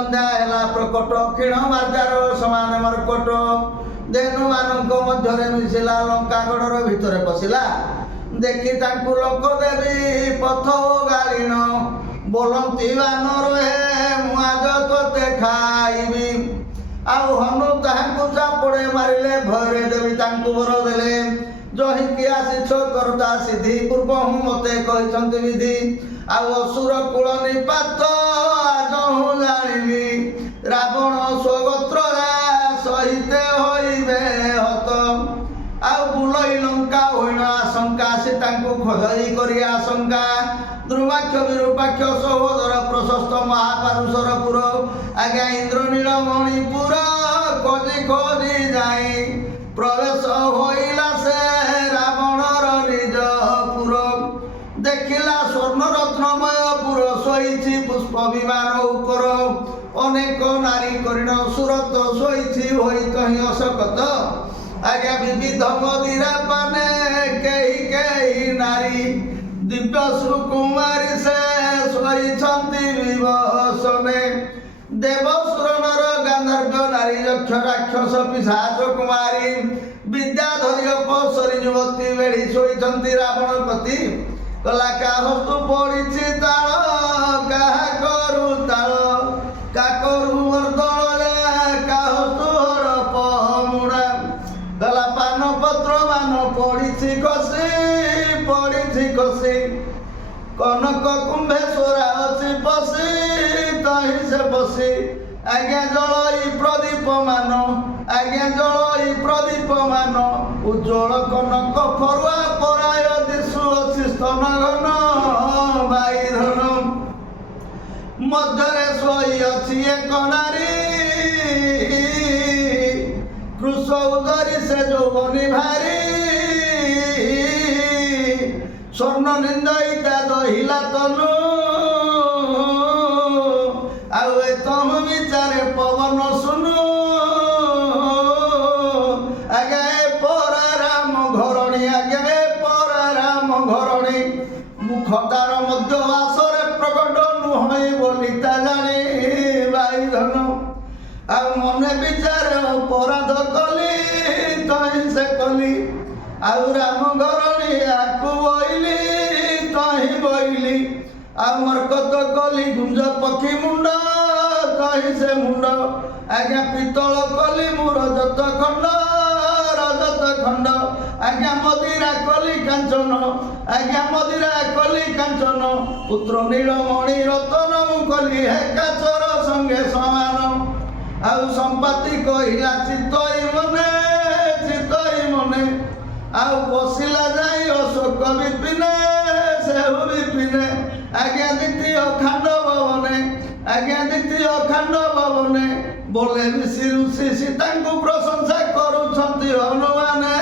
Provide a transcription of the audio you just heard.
ସନ୍ଧ୍ୟା ହେଲା ପ୍ରକଟ କ୍ଷୀଣ ମାର୍ଜାର ସମାନ ମର୍କଟ ଦେହମାନଙ୍କ ମଧ୍ୟରେ ମିଶିଲା ଲଙ୍କାଗଡ଼ର ଭିତରେ ପଶିଲା ଦେଖି ତାଙ୍କୁ ଲୋକ ଦେବୀ ପଥ ଗାଳିଣ ବୋଲନ୍ତି ବାନର ହେ ମୁଁ ଆଜ ତୋତେ ଖାଇବି ଆଉ ହନୁ ତାହାଙ୍କୁ ଚାପଡ଼େ ମାରିଲେ ଭୟରେ ଦେବୀ ତାଙ୍କୁ ବର ଦେଲେ ଜହିକି ଆସିଛ କରୁତା ସିଦ୍ଧି ପୂର୍ବରୁ ମୋତେ କହିଛନ୍ତି ବିଧି ଆଉ ଅସୁର କୂଳ ନିପାତ ଆଜ ମୁଁ ଜାଣିବି ରାବଣ ସ୍ୱଗୋତ୍ରରେ ସହିତେ ହୋଇବେ ହତ ଆଉ ବୁଲଇ ଲଙ୍କା ହୋଇଣ ଆଶଙ୍କା ସେ ତାଙ୍କୁ ଖୋଜଇ କରି ଆଶଙ୍କା ଧ୍ରୁବାକ୍ଷ ବିରୂପାକ୍ଷ ସହୋଦର ପ୍ରଶସ୍ତ ମହାପାରୁଷର ପୁର ଆଜ୍ଞା ଇନ୍ଦ୍ରନୀଳ ମଣିପୁର ଖୋଜି ଖୋଜି ଯାଇ ପ୍ରବେଶ ହୋଇଲା ସେ ରାବଣର ନିଜ ପୁର ଦେଖିଲା ସ୍ୱର୍ଣ୍ଣରତ୍ନମୟ ପୁର ଶୋଇଛି ପୁଷ୍ପ ବିମାନ ଉପର ଅନେକ ନାରୀ କରିଣ ସୁରତ ଶୋଇଛି ହୋଇତ ହିଁ ଅଶକତ ଆଜ୍ଞା ବିବିଧ ମଦିରା ପାନେ କେହି କେହି ନାରୀ ଦିବ୍ୟ ସୁକୁମାରୀ ସେ ଶୋଇଛନ୍ତି ବିବସନେ ଦେବସୁର ନର ଗାନ୍ଧର୍ବ ନାରୀ ଯକ୍ଷ ରାକ୍ଷସ ପିଶାଚ କୁମାରୀ ବିଦ୍ୟାଧରୀ ଅପସରୀ ଯୁବତୀ ବେଢ଼ି ଶୋଇଛନ୍ତି ରାବଣ ପତି କଲା କାହସ୍ତୁ ପଡ଼ିଛି ତାଳ କାହା କରୁ ତାଳ କାକରୁ ମର୍ଦଳରେ କାହସ୍ତୁ ହରପ ମୁଡ଼ା ଗଲା ପାନ ପତ୍ର ମାନ ପଡ଼ିଛି ଖସି କନକ କୁମ୍ଭେଶ୍ୱରା ଅଛି ପଶି ତହିଁ ସେ ବସି ଆଜ୍ଞା ଜଳଇ ପ୍ରଦୀପ ମାନ ଆଜ୍ଞା ଜଳଇ ପ୍ରଦୀପ ମାନ ଉଜ୍ଜଳ କନକ ଫରୁଆ ପରାୟ ଦିଶୁ ଅଛି ସ୍ତନ ଘନ ବାଇଧନ ମଧ୍ୟରେ ଶୋଇ ଅଛି ଏକ ନାରୀ କୃଷ ଉଦରୀ ସେ ଯୌବନୀ ଭାରି ସ୍ୱର୍ଣ୍ଣ ନିନ୍ଦଇତା ଦହିଲା ତନୁ ଆଉ ଏ ତମ ବିଚାରେ ପବନ ଶୁଣୁ ଆଜ୍ଞା ଏ ପରା ରାମ ଘରଣୀ ଆଜ୍ଞା ଏ ପରା ରାମ ଘରଣୀ ମୁଖଦାର ମଧ୍ୟ ଆସରେ ପ୍ରକଟ ନୁହଁ ବୋଲି ତା ଜାଣି ବାଇଧନ ଆଉ ମନେ ବିଚାରେ ଅପରାଧ କଲି ତହିଁ ସେ କଲି ଆଉ ରାମ ଘରଣୀ ଆକୁ ବଇଲି ତହିଁ ବଇଲି ଆଉ ମର୍କତ କଲି ଗୁଞ୍ଜ ପକ୍ଷୀ ମୁଣ୍ଡ ତହିଁ ସେ ମୁଣ୍ଡ ଆଜ୍ଞା ପିତ୍ତଳ କଲି ମୁଁ ରଜତ ଖଣ୍ଡ ଆଜ୍ଞା ମଦିରା କଲି କାଞ୍ଚନ ଆଜ୍ଞା ମଦିରା କଲି କାଞ୍ଚନ ପୁତ୍ର ନୀଳମଣି ରତନ ମୁଁ କଲି ହେ କାଚର ସଙ୍ଗେ ସମାନ ଆଉ ସମ୍ପାତି କହିଲା ଚିତଇ ମନେ ଆଉ ବସିଲା ଯାଇ ଅଶୋକ ବିପିନେ ସେହୁ ବିପିନେ ଆଜ୍ଞା ଦ୍ୱିତୀୟ ଖାଣ୍ଡ ଭବନେ ବୋଲେ ଋଷି ସୀତାଙ୍କୁ ପ୍ରଶଂସା କରୁଛନ୍ତି ହନୁମାନେ